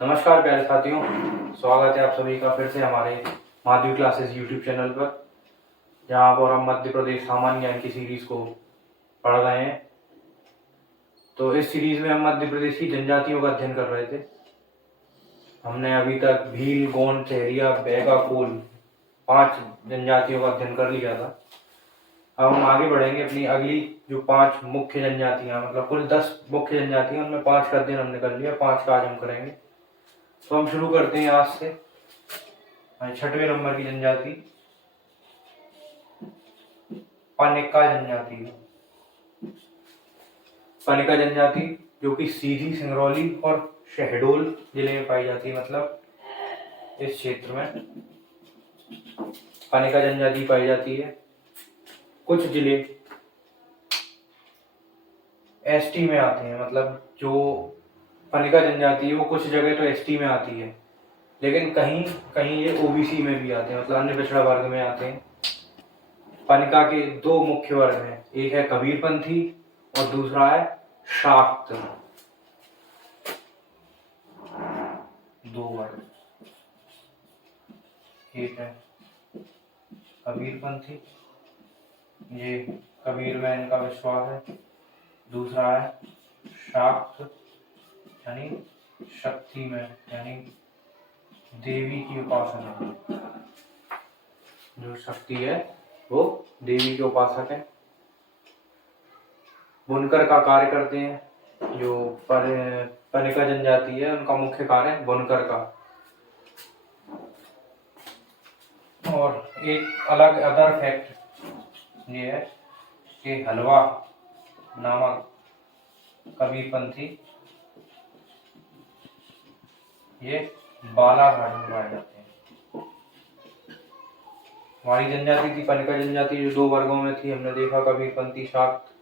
नमस्कार प्यारे साथियों, स्वागत है आप सभी का फिर से हमारे माध्यमिक क्लासेस यूट्यूब चैनल पर, जहाँ पर हम मध्य प्रदेश सामान्य ज्ञान की सीरीज को पढ़ रहे हैं। तो इस सीरीज में हम मध्य प्रदेश की जनजातियों का अध्ययन कर रहे थे। हमने अभी तक भील, गोंड, सहरिया, बैगा, कोल 5 जनजातियों का अध्ययन कर लिया था। अब हम आगे बढ़ेंगे अपनी अगली जो 5 मुख्य जनजातियाँ, मतलब कुल 10 मुख्य जनजातियाँ, उनमें 5 का अध्ययन हमने कर लिया, 5 का आज हम करेंगे। तो हम शुरू करते हैं आज से 6वें नंबर की जनजाति, पनिका जनजाति। पनिका जनजाति जो कि सीधी, सिंगरौली और शहडोल जिले में पाई जाती है, मतलब इस क्षेत्र में पनिका जनजाति पाई जाती है। कुछ जिले एसटी में आते हैं, मतलब जो पनिका जनजाति है वो कुछ जगह तो एसटी में आती है, लेकिन कहीं कहीं ये ओबीसी में भी आते हैं, मतलब अन्य पिछड़ा वर्ग में आते हैं। पनिका के 2 मुख्य वर्ग हैं, एक है कबीरपंथी और दूसरा है शाक्त। 2 वर्ग, एक है कबीरपंथी, ये कबीर में इनका विश्वास है। दूसरा है शाक्त, यानी शक्ति में, यानी देवी की उपासना। जो शक्ति है वो देवी के उपासक है। बुनकर का कार्य करते हैं। जो पनिका जनजाति है उनका मुख्य कार्य है बुनकर का। और एक अलग अदर फैक्ट ये है कि हलवा नामक कबीरपंथी ये बालाघाट में पाए जाते हैं। हमारी जनजाति थी पनिका जनजाति, जो 2 वर्गों में थी, हमने देखा कबीरपंथी, शाक्त।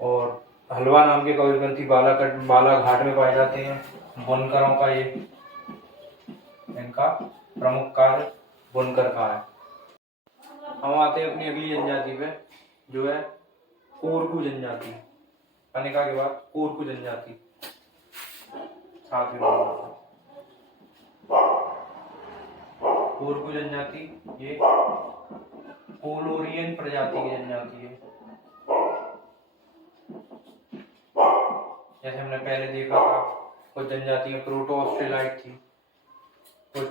और हलवा नाम के कबीरपंथी बालाघाट में पाए जाते हैं। बुनकरों का ये इनका प्रमुख कार्य बुनकर का है। हम आते हैं अपनी अगली जनजाति पे, जो है कोरकू जनजाति। पनिका के बाद कोरकू जनजाति 7वें नंबर पर। कोरकू जनजाति ये कोलोरियन प्रजाति की जनजाति है। जैसे हमने पहले देखा था, कुछ जनजातियां प्रोटो ऑस्ट्रेलाइट थी, कुछ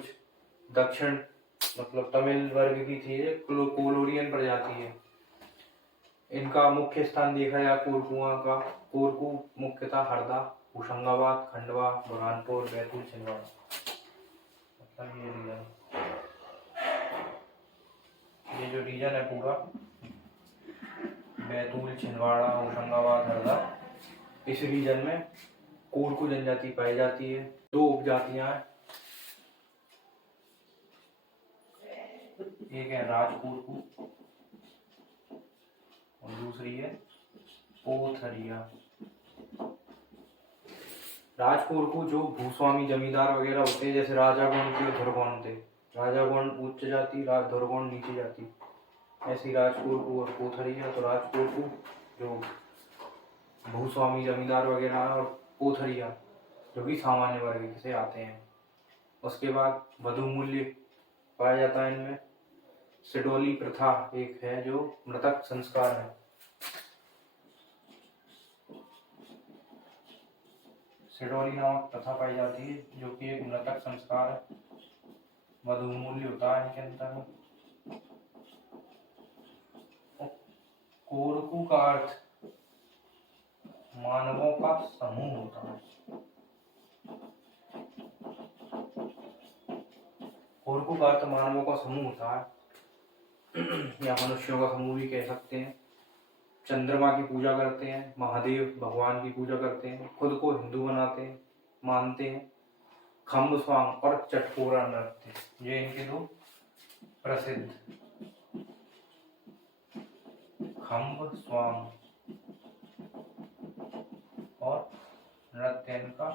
दक्षिण मतलब तमिल वर्ग की थी, ये कोलोरियन प्रजाति है। इनका मुख्य स्थान देखा जाए कोरकुआ का, कोरकू मुख्यतः हरदा, होशंगाबाद, खंडवा, बुरहानपुर, बैतूल, छिंदवाड़ा, मतलब ये रीजन, ये जो रीजन है पूरा बैतूल, छिंदवाड़ा, होशंगाबाद, हरदा, इस रीजन में कोरकू जनजाति पाई जाती है। 2 उपजातियां हैं, एक है राजकोरकू और दूसरी है पोथरिया। राजकोरकू जो भूस्वामी जमींदार वगैरह होते हैं, जैसे राजागण थे, धुरगण थे। राजागण उच्च जाति, धुरगण नीची जाति, ऐसी राजकोरकू और पोथरिया। तो राजकोरकू जो भूस्वामी जमींदार वगैरह, और पोथरिया जो कि सामान्य वर्ग से आते हैं। उसके बाद वधु मूल्य पाया जाता है इनमें। सिडोली प्रथा एक है जो मृतक संस्कार है। सिडोली नामक प्रथा पाई जाती है जो कि एक मृतक संस्कार है। वधु मूल्य होता है इनके अंतर्गत। कोरकू का अर्थ मानवों का समूह होता है। कोरकू का अर्थ मानवों का समूह होता है, या मनुष्यों का समूह भी कह सकते हैं। चंद्रमा की पूजा करते हैं, महादेव भगवान की पूजा करते हैं, खुद को हिंदू बनाते हैं, मानते हैं। खम्ब स्वांग और चटकोरा नृत्य, ये इनके 2 प्रसिद्ध, खम्ब स्वांग और नृत्य इनका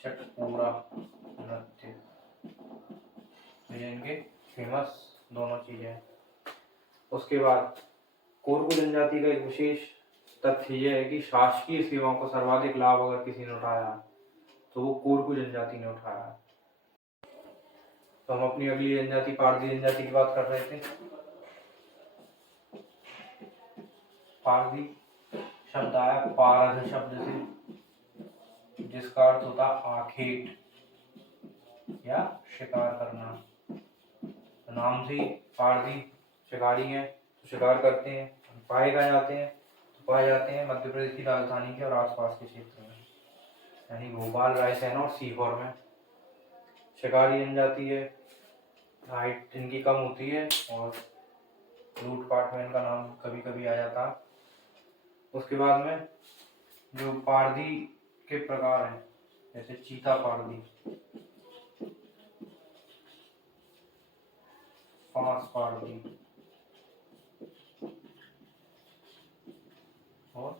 चटकोरा नृत्य, ये इनके फेमस दोनों चीजें हैं। उसके बाद कोरकू जनजाति का एक विशेष तथ्य यह है कि शासकीय सेवाओं का सर्वाधिक लाभ अगर किसी ने उठाया तो वो कोरकू जनजाति ने उठाया है। तो हम अपनी अगली जनजाति पारधी जनजाति की बात कर रहे थे। पारधी शब्द आया पारध शब्द से, जिसका अर्थ होता आखेट या शिकार करना। तो नाम से ही पारधी शिकारी हैं, तो शिकार करते हैं। पाए जाते हैं तो पाए जाते हैं मध्य प्रदेश की राजधानी के और आसपास के क्षेत्र में, यानी भोपाल, रायसेन और सीहोर में। शिकारी जनजाति है, हाइट इनकी कम होती है और लूटपाट में इनका नाम कभी कभी आ जाता है। उसके बाद में जो पारधी के प्रकार हैं, जैसे चीता पारधी, फांस पारधी और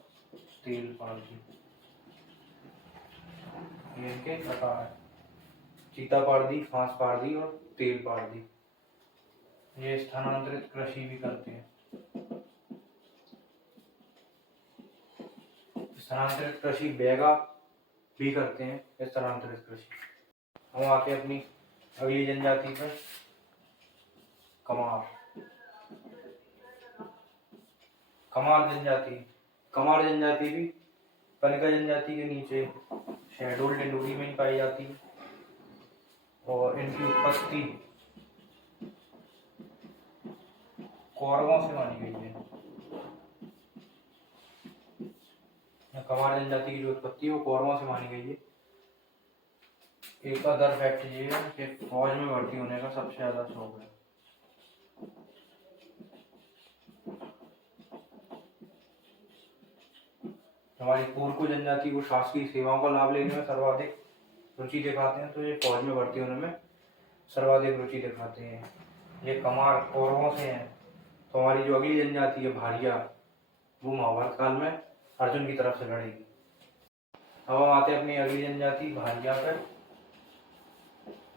तेल पारधी, ये इनके प्रकार है। चीता पारधी, फांस पारधी और तेल पारधी। ये स्थानांतरित कृषि भी करते हैं। स्थानांतरित कृषि बैगा भी करते हैं स्थानांतरित कृषि। हम आते हैं अपनी अगली जनजाति पर, कमार। कमार जनजाति, कमार जनजाति भी कनिका जनजाति के नीचे शहडोल ढिंडोरी में ही पाई जाती है और इनकी उत्पत्ति कौरवों से मानी गई है। कमार जनजाति की जो उत्पत्ति है वो कौरवों से मानी गई है। एक अदर फैक्ट ये है कि फौज में भर्ती होने का सबसे ज्यादा शौक है। हमारी कोरकू जनजाति को शासकीय सेवाओं का लाभ लेने में सर्वाधिक रुचि दिखाते हैं, तो ये फौज में भर्ती होने में सर्वाधिक रुचि दिखाते हैं। ये कमार कौरवों से हैं। तो हमारी जो अगली जनजाति है भारिया, वो महाभारत काल में अर्जुन की तरफ से लड़ेगी। अब हम आते हैं अपनी अगली जनजाति भारिया पर,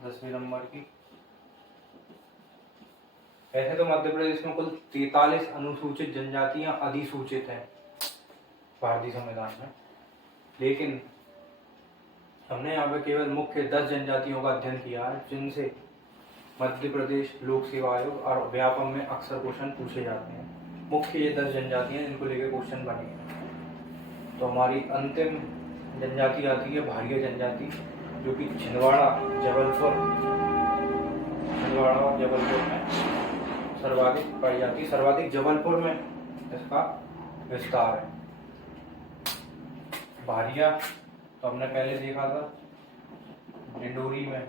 10वें नंबर की। ऐसे तो मध्य प्रदेश में कुल 43 अनुसूचित जनजातियां अधिसूचित हैं भारतीय संविधान में, लेकिन हमने यहाँ पे केवल मुख्य 10 जनजातियों का अध्ययन किया है, जिनसे मध्य प्रदेश लोक सेवा आयोग और व्यापम में अक्सर क्वेश्चन पूछे जाते हैं। मुख्य ये 10 जनजातियां जिनको लेकर क्वेश्चन बने। तो हमारी अंतिम जनजाति आती है भारिया जनजाति, जो कि छिंदवाड़ा और जबलपुर में सर्वाधिक पाई जाती है। सर्वाधिक जबलपुर में इसका विस्तार है। भारिया तो हमने पहले देखा था डिंडोरी में,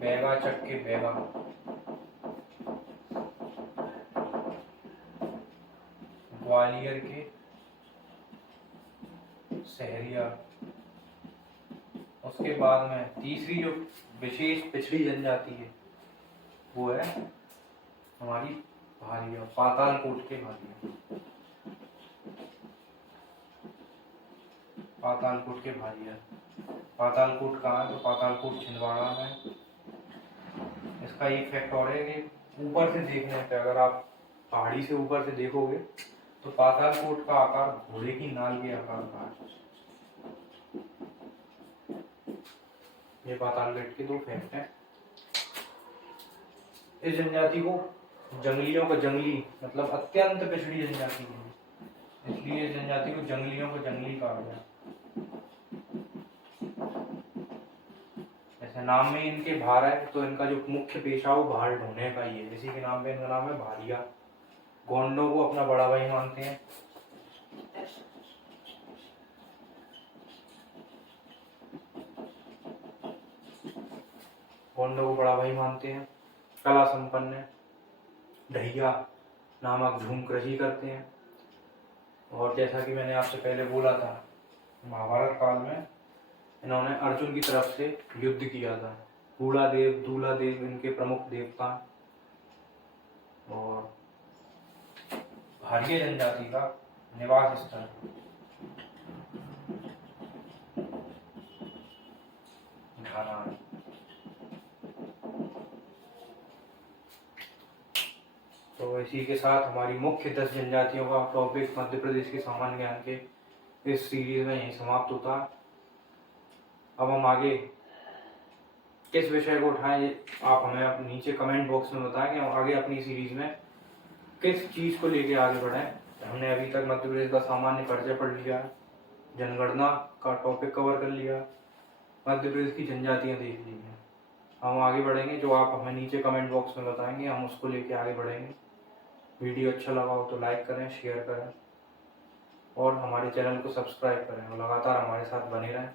बैगा चक्के बैगा, ग्वालियर के सहरिया। उसके बाद में तीसरी जो विशेष पिछड़ी जनजाति है वो है हमारी भारिया, पातालकोट के भारिया। पातालकोट के भारिया, पातालकोट कहाँ है? तो पातालकोट छिंदवाड़ा में। इसका एक फैक्ट और है कि ऊपर से देखने पे, अगर आप पहाड़ी से ऊपर से देखोगे तो पातालकोट का आकार घोड़े की नाल के आकार का है। ये पातालकोट के दो फैक्ट हैं। इस जनजाति को जंगलियों का जंगली मतलब अत्यंत पिछड़ी जनजाति है, इसलिए इस जनजाति को जंगलियों को जंगली कहा गया। जैसे नाम में इनके भार है, तो इनका जो मुख्य पेशा वो भार ढोने का ही है, इसी के नाम पे इनका नाम है भारिया। गोंडों को अपना बड़ा भाई मानते हैं। गोंडों को बड़ा भाई मानते हैं। कला संपन्न ढैया नामक झूम कृषि करते हैं। और जैसा कि मैंने आपसे पहले बोला था, महाभारत काल में इन्होंने अर्जुन की तरफ से युद्ध किया था। कूलादेव, दूलादेव इनके प्रमुख देवता। और भारिया जनजाति का निवास स्थल घाना। तो इसी के साथ हमारी मुख्य 10 जनजातियों का टॉपिक मध्य प्रदेश के सामान्य ज्ञान के इस सीरीज में यहीं समाप्त होता है। अब हम आगे किस विषय को उठाएं, ये आप हमें नीचे कमेंट बॉक्स में बताएं कि हम आगे अपनी सीरीज में किस चीज़ को लेके आगे बढ़ें। हमने अभी तक मध्य प्रदेश का सामान्य परिचय पढ़ लिया, जनगणना का टॉपिक कवर कर लिया, मध्य प्रदेश की जनजातियाँ देख ली हैं। हम आगे बढ़ेंगे, जो आप हमें नीचे कमेंट बॉक्स में बताएंगे हम उसको लेके आगे बढ़ेंगे। वीडियो अच्छा लगा हो तो लाइक करें, शेयर करें और हमारे चैनल को सब्सक्राइब करें और लगातार हमारे साथ बने रहें।